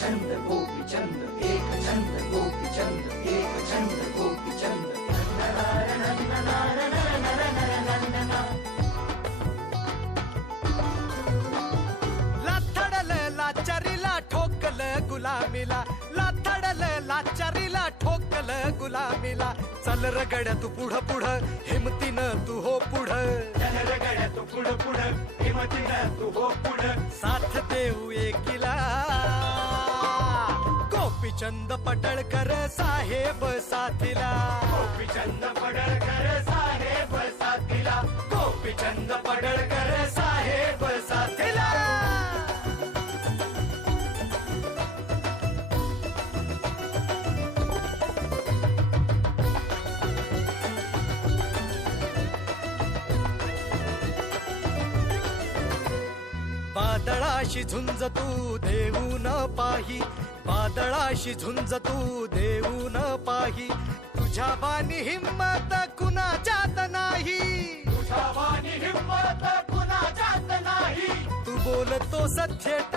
छंद गोपीचंद, एक छंद गोपीचंद, एक छंद गोपीचंद. लाथडल लाचारीला ठोकल गुलामीला, लाथडल लाचारीला ठोकल गुलामीला. चल रगड्या तू पुढं पुढं हिमतीनं तू हो पुढं, चल रगड्या तू पुढं पुढं, हिमतीनं तू हो पुढं. साथ देऊ एकीला. गोपीचंद पडळकर साहेब साथीला, गोपीचंद पडळकर साहेब साथीला, गोपीचंद पडळकर साहेब साथीला. वादळाशी झुंज तू देऊ न पाही, वादळाशी झुंज तू देऊ न पाही. तुझ्या बानी हिम्मत कुणाच्यात नाही, तुझ्या वाणी हिम्मत कुणाच्यात नाही. तू बोलतो सथेट